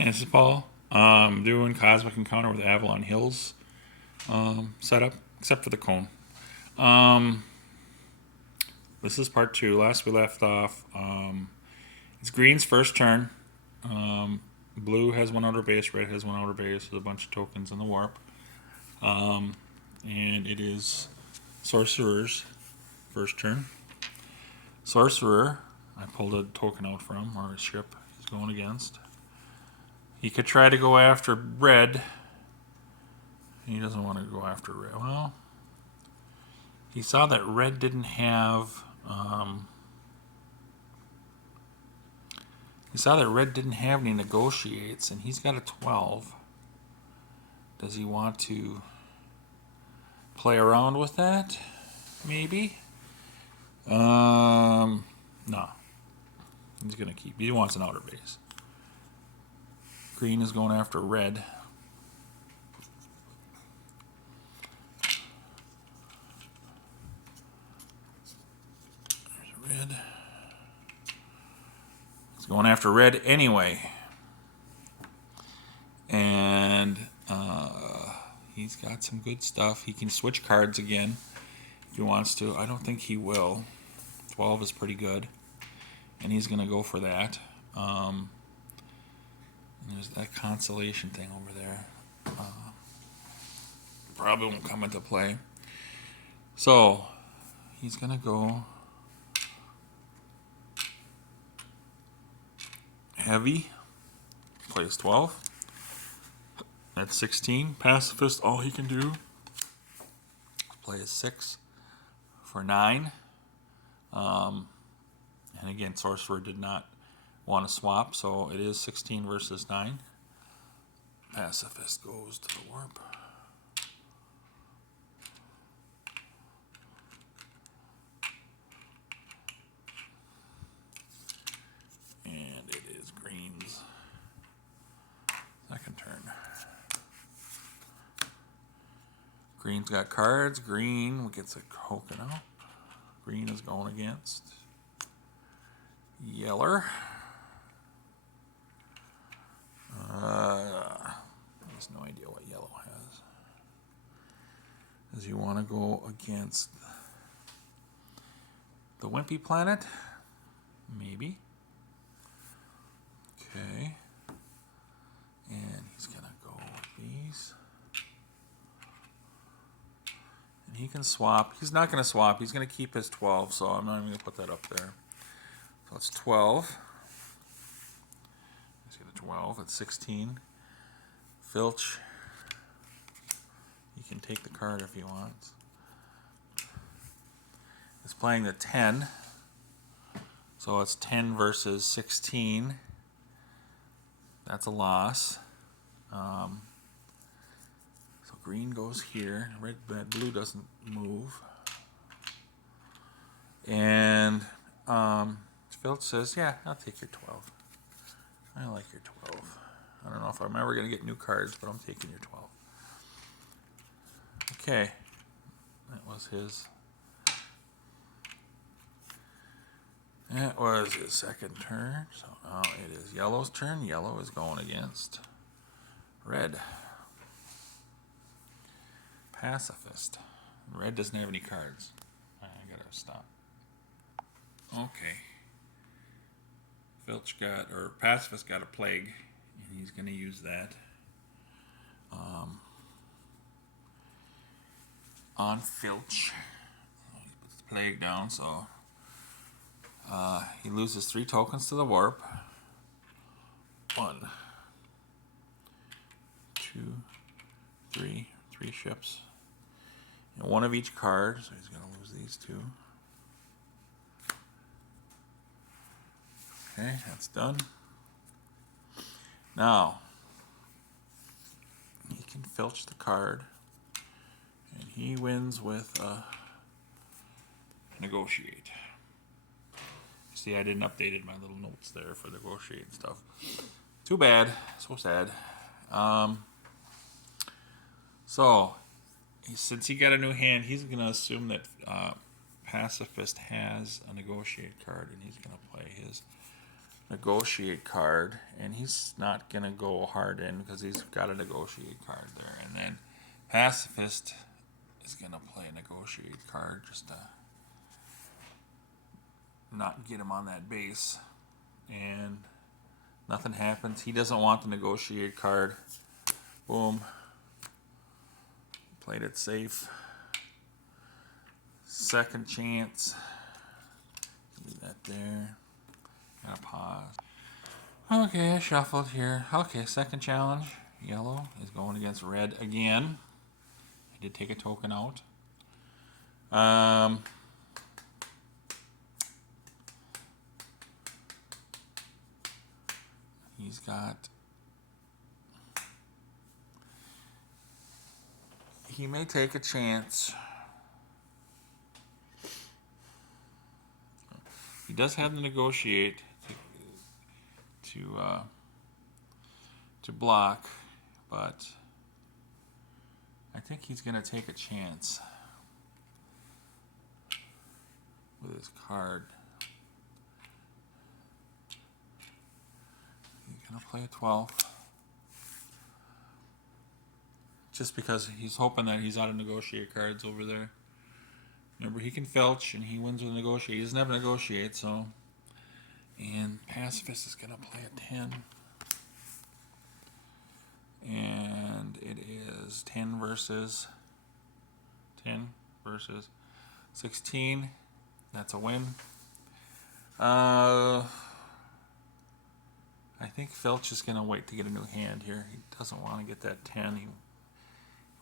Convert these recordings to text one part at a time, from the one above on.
Hey, this is Paul. Doing Cosmic Encounter with Avalon Hills setup, except for the cone. Um, this is part two. Last we left off, it's green's first turn. Blue has one outer base, red has one outer base, with a bunch of tokens in the warp. And it is Sorcerer's first turn. Sorcerer, I pulled a token out from, or a ship he's going against. He could try to go after red. He doesn't want to go after red. Well, he saw that red didn't have. He saw that red didn't have any negotiates, and he's got a 12. Does he want to play around with that? Maybe. No. He's gonna keep. He wants an outer base. Green is going after red. There's red. He's going after red anyway. And he's got some good stuff. He can switch cards again if he wants to. I don't think he will. 12 is pretty good. And he's going to go for that. And there's that consolation thing over there. Probably won't come into play. So, he's going to go heavy. Plays 12. That's 16. Pacifist, all he can do play is 6 for 9. And again, Sorcerer did not want to swap, so it is 16 versus 9. Pacifist goes to the warp. And it is green's second turn. Green's got cards. Green gets a token out. Green is going against Yeller. There's no idea what yellow has. Does he want to go against the Wimpy Planet? Maybe. Okay. And he's going to go with these. And he can swap. He's not going to swap. He's going to keep his 12, so I'm not even going to put that up there. So it's 12. Let's get a 12. It's 16. Filch. He can take the card if he wants. He's playing the 10. So it's 10 versus 16. That's a loss. So green goes here. Red, blue doesn't move. And Filch says, yeah, I'll take your 12. I like your 12. I don't know if I'm ever going to get new cards, but I'm taking your 12. Okay. That was his. That was his second turn. So now it is yellow's turn. Yellow is going against red. Pacifist. Red doesn't have any cards. I gotta stop. Okay. Pacifist got a plague, and he's gonna use that on Filch. He puts the plague down, so he loses 3 tokens to the warp. 1, 2, 3 ships. And 1 of each card, so he's going to lose these 2. Okay, that's done. Now, he can filch the card, and he wins with negotiate. See, I didn't update my little notes there for negotiate and stuff. Too bad. So sad. So, since he got a new hand, he's going to assume that Pacifist has a negotiate card, and he's going to play his negotiate card, and he's not going to go hard in because he's got a negotiate card there. And then Pacifist is going to play a negotiate card just to not get him on that base. And nothing happens. He doesn't want the negotiate card. Boom. Played it safe. Second chance. Leave that there. Gotta pause. Okay, I shuffled here. Okay, second challenge. Yellow is going against red again. I did take a token out. He's got... He may take a chance. He does have to negotiate to block, but I think he's going to take a chance with his card. He's going to play a 12. Just because he's hoping that he's out of negotiate cards over there. Remember, he can Filch, and he wins with negotiate. He doesn't have to negotiate, so... And Pacifist is going to play a 10. And it is 10 versus 16. That's a win. I think Filch is going to wait to get a new hand here. He doesn't want to get that 10. He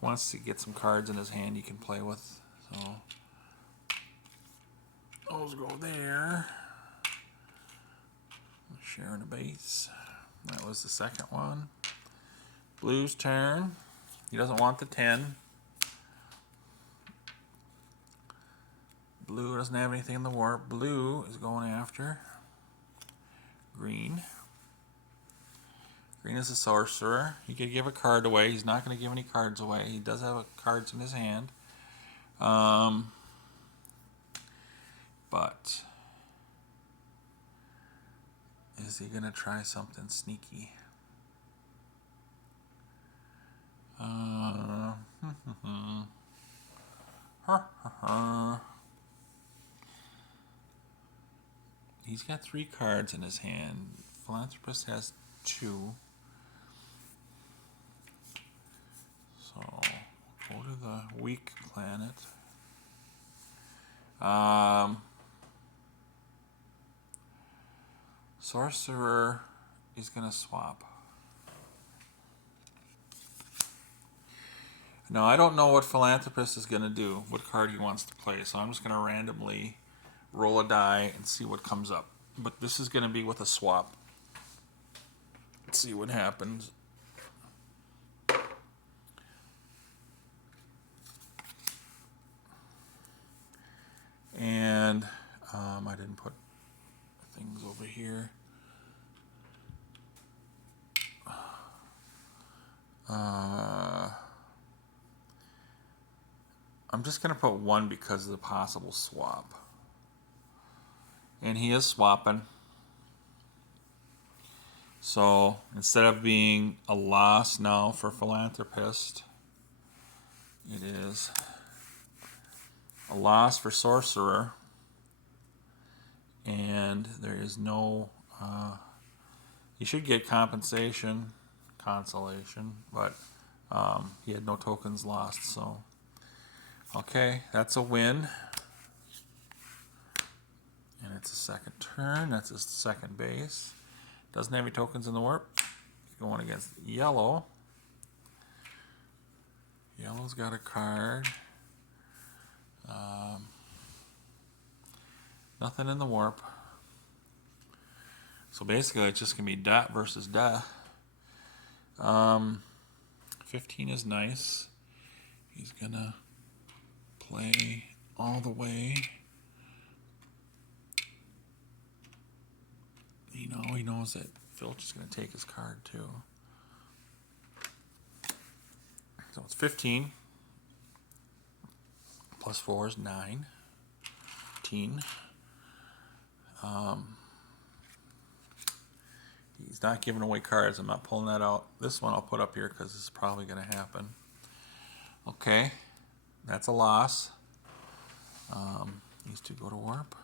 wants to get some cards in his hand he can play with. So those go there. Sharing a base. That was the second one. Blue's turn. He doesn't want the 10. Blue doesn't have anything in the warp. Blue is going after green. Green is a sorcerer. He could give a card away. He's not going to give any cards away. He does have cards in his hand. But is he going to try something sneaky? He's got 3 cards in his hand. Philanthropist has 2. So go to the weak planet. Sorcerer is going to swap. Now, I don't know what Philanthropist is going to do, what card he wants to play, so I'm just going to randomly roll a die and see what comes up. But this is going to be with a swap. Let's see what happens. And I didn't put things over here. I'm just going to put 1 because of the possible swap. And he is swapping. So instead of being a loss now for Philanthropist, it is a loss for Sorcerer. And there is no... he should get consolation, but he had no tokens lost, so... Okay, that's a win. And it's a second turn. That's his second base. Doesn't have any tokens in the warp. He's going against yellow. Yellow's got a card. Nothing in the warp. So basically it's just going to be dot versus dot. 15 is nice. He's going to play all the way. He knows that Filch is going to take his card too. So it's 15. Plus 4 is 9. 15. He's not giving away cards. I'm not pulling that out. This one I'll put up here because it's probably going to happen. Okay, that's a loss. These two go to warp.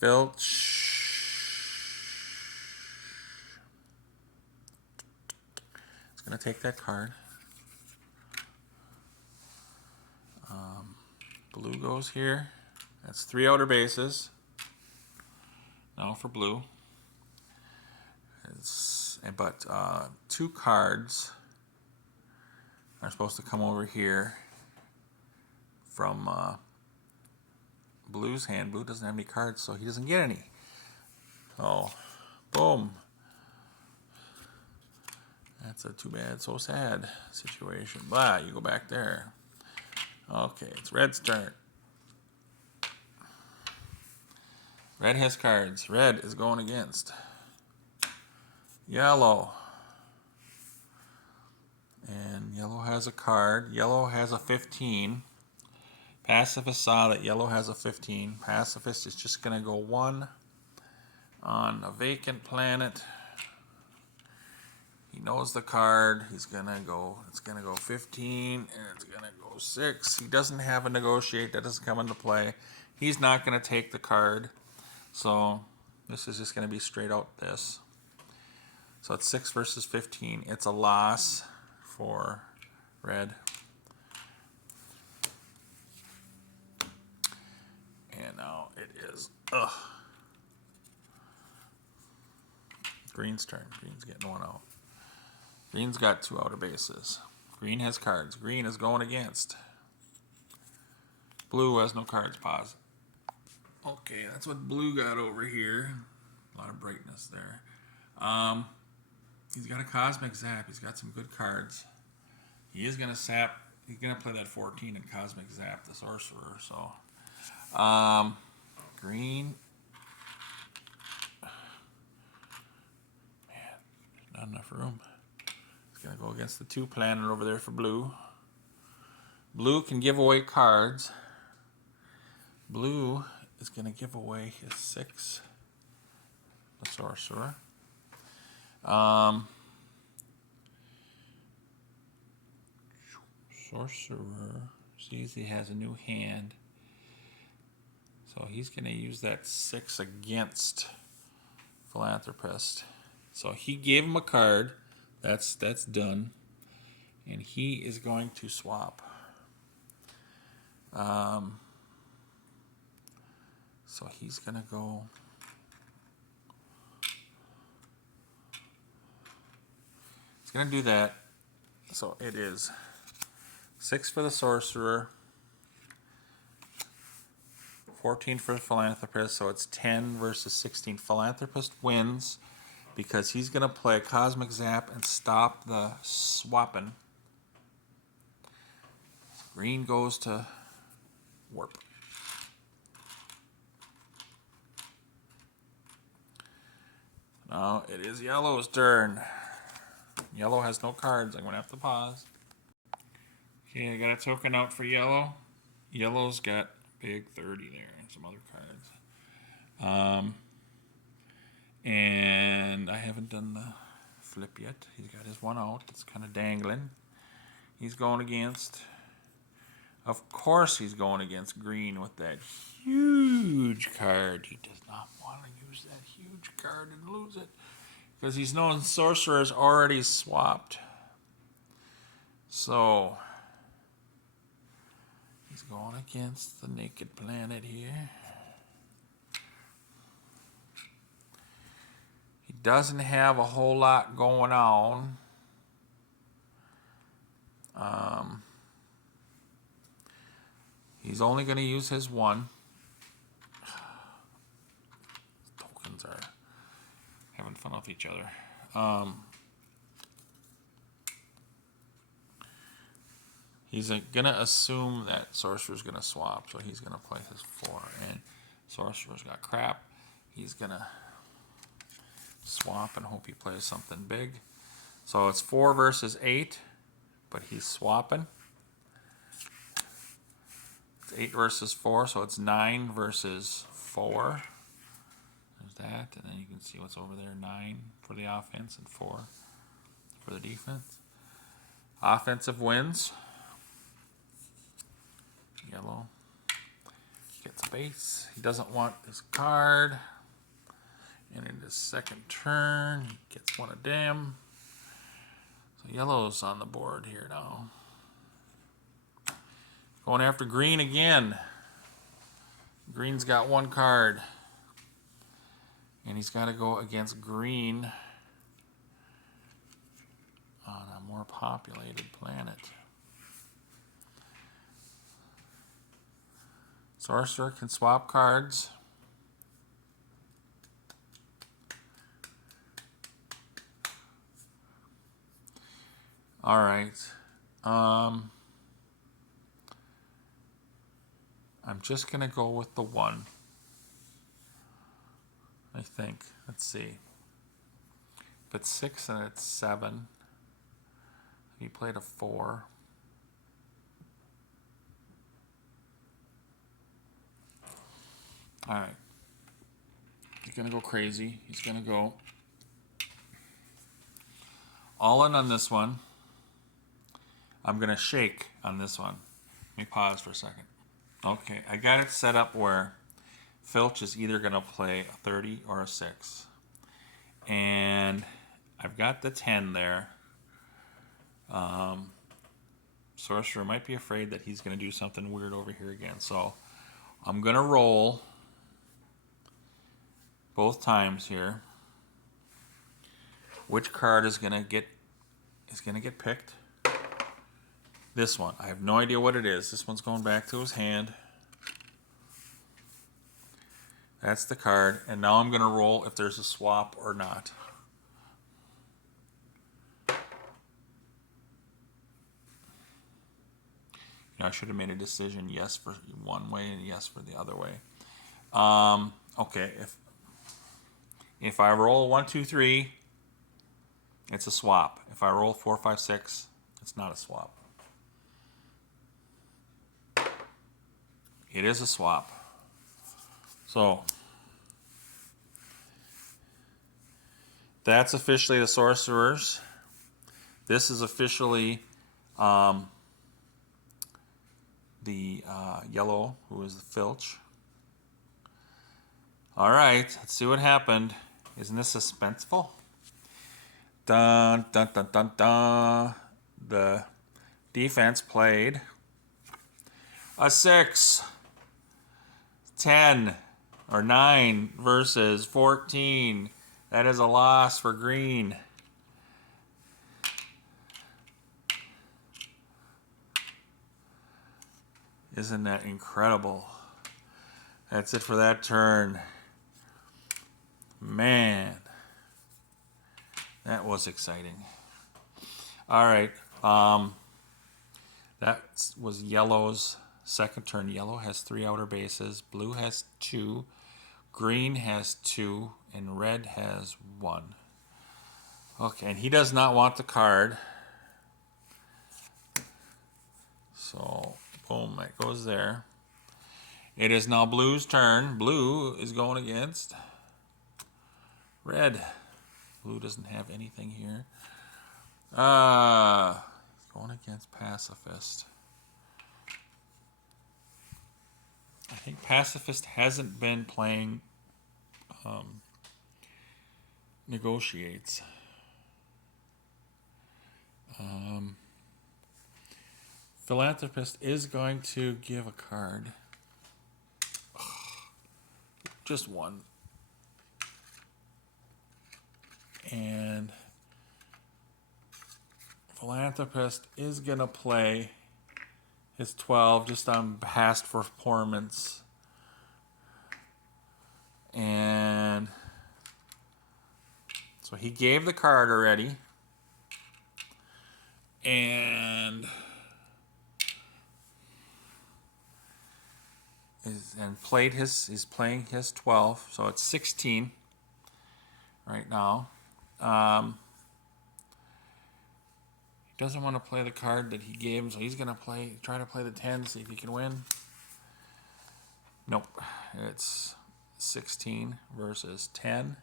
Filch. It's going to take that card. Blue goes here. That's 3 outer bases. Now for blue. But 2 cards are supposed to come over here from Blue's hand. Blue doesn't have any cards, so he doesn't get any. Oh, boom. That's a too bad, so sad situation. Blah, you go back there. Okay, it's Red's turn. Red has cards. Red is going against Yellow. And Yellow has a card. Yellow has a 15. Pacifist saw that Yellow has a 15. Pacifist is just going to go 1 on a vacant planet. He knows the card. He's going to go, it's going to go 15, and it's going to go 6. He doesn't have a negotiate. That doesn't come into play. He's not going to take the card. So this is just going to be straight out this. So it's 6 versus 15. It's a loss for Red. And now it is Green's turn. Green's getting 1 out. Green's got 2 outer bases. Green has cards. Green is going against. Blue has no cards. Pause. Okay, that's what Blue got over here. A lot of brightness there. He's got a Cosmic Zap. He's got some good cards. He is going to sap. He's going to play that 14 in Cosmic Zap, the Sorcerer. So, Green. Man, there's not enough room. He's going to go against the 2 planet over there for Blue. Blue can give away cards. Blue is going to give away his 6, the Sorcerer. Sorcerer sees he has a new hand, so he's going to use that 6 against Philanthropist. So he gave him a card. That's done, and he is going to swap. So he's going to go. He's going to do that. So it is 6 for the Sorcerer, 14 for the Philanthropist, so it's 10 versus 16. Philanthropist wins because he's going to play a Cosmic Zap and stop the swapping. Green goes to warp. Now it is Yellow's turn. Yellow has no cards. I'm going to have to pause. Okay, I got a token out for Yellow. Yellow's got big 30 there and some other cards. And I haven't done the flip yet. He's got his 1 out. It's kind of dangling. He's going against... Of course he's going against Green with that huge card. He does not want to use that huge card and lose it. Because he's known Sorcerer is already swapped. So... he's going against the naked planet here. He doesn't have a whole lot going on. He's only going to use his 1. Tokens are having fun with each other. He's going to assume that Sorcerer's going to swap, so he's going to play his 4. And Sorcerer's got crap. He's going to swap and hope he plays something big. So it's 4 versus 8, but he's swapping. It's 8 versus 4, so it's 9 versus 4. There's that, and then you can see what's over there. 9 for the offense and 4 for the defense. Offensive wins. Yellow gets a base. He doesn't want this card. And in his second turn, he gets one of them. So yellow's on the board here now. Going after green again. Green's got 1 card. And he's got to go against green on a more populated planet. Sorcerer can swap cards. All right. I'm just going to go with the 1. I think. Let's see. If it's 6 and it's 7. He played a 4. All right. He's going to go crazy. He's going to go all in on this one. I'm going to shake on this one. Let me pause for a second. Okay, I got it set up where Filch is either going to play a 30 or a 6. And I've got the 10 there. Sorcerer might be afraid that he's going to do something weird over here again. So I'm going to roll both times here. Which card is going to get picked? This one. I have no idea what it is. This one's going back to his hand. That's the card. And now I'm going to roll if there's a swap or not. I should have made a decision yes for one way and yes for the other way. Okay, if I roll 1, 2, 3, it's a swap. If I roll 4, 5, 6, it's not a swap. It is a swap. So that's officially the Sorcerers. This is officially the yellow, who is the Filch. All right, let's see what happened. Isn't this suspenseful? Dun, dun, dun, dun, dun. The defense played a 6, 10, or 9 versus 14. That is a loss for green. Isn't that incredible? That's it for that turn. Man, that was exciting. All right, that was yellow's second turn. Yellow has 3 outer bases. Blue has 2. Green has 2. And red has 1. Okay, and he does not want the card. So, boom, that goes there. It is now blue's turn. Blue is going against red. Blue doesn't have anything here. Going against Pacifist. I think Pacifist hasn't been playing Negotiates. Philanthropist is going to give a card. Just one. And Philanthropist is going to play his 12 just on past performance. And so he gave the card already. And he's playing his 12, so it's 16 right now. He doesn't want to play the card that he gave him, so he's gonna try to play the 10, see if he can win. Nope, it's 16 versus 10.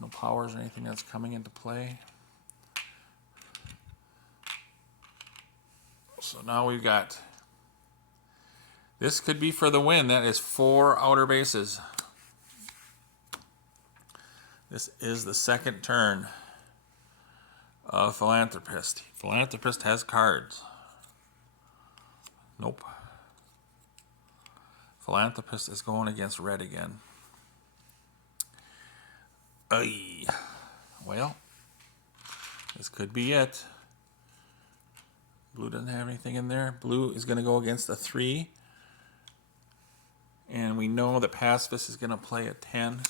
No powers or anything that's coming into play. So now we've got, this could be for the win. That is 4 outer bases. This is the second turn of Philanthropist. Philanthropist has cards. Nope. Philanthropist is going against red again. Ay. Well, this could be it. Blue doesn't have anything in there. Blue is going to go against a 3. And we know that Pacifist is going to play a 10.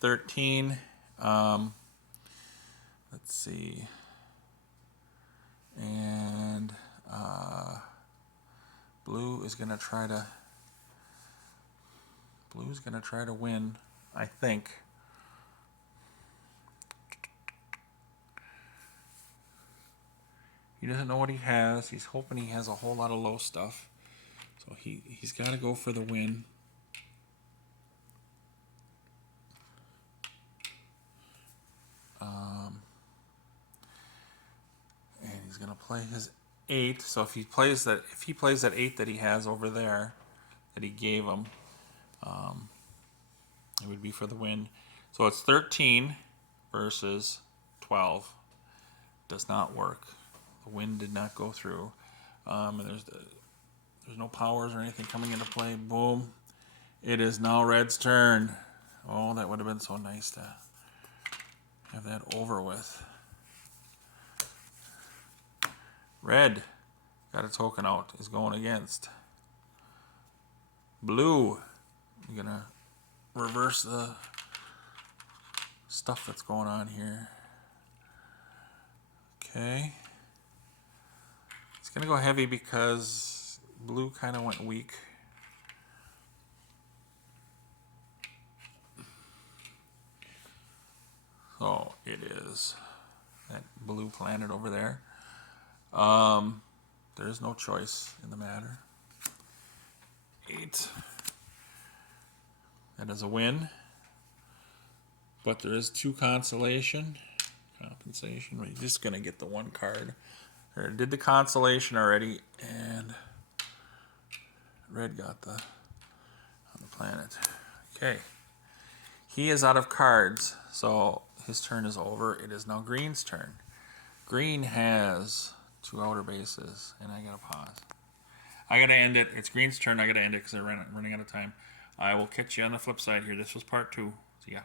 13. Let's see. And blue is going to try to win, I think. He doesn't know what he has. He's hoping he has a whole lot of low stuff. So he's got to go for the win. And he's going to play his 8. So if he plays that 8 that he has over there, that he gave him, it would be for the win. So it's 13 versus 12. Does not work. The win did not go through. And there's no powers or anything coming into play. Boom. It is now red's turn. Oh, that would have been so nice to have that over with. Red got a token out. Is going against blue. You're going to reverse the stuff that's going on here. Okay. It's going to go heavy because blue kind of went weak. So it is that blue planet over there. There is no choice in the matter. 8. That is a win. But there is 2 compensation. We're just going to get the 1 card. I did the consolation already, and red got on the planet. Okay. He is out of cards, so his turn is over. It is now green's turn. Green has 2 outer bases, and I gotta pause. I gotta end it. It's green's turn. I gotta end it because I'm running out of time. I will catch you on the flip side here. This was part 2. See ya.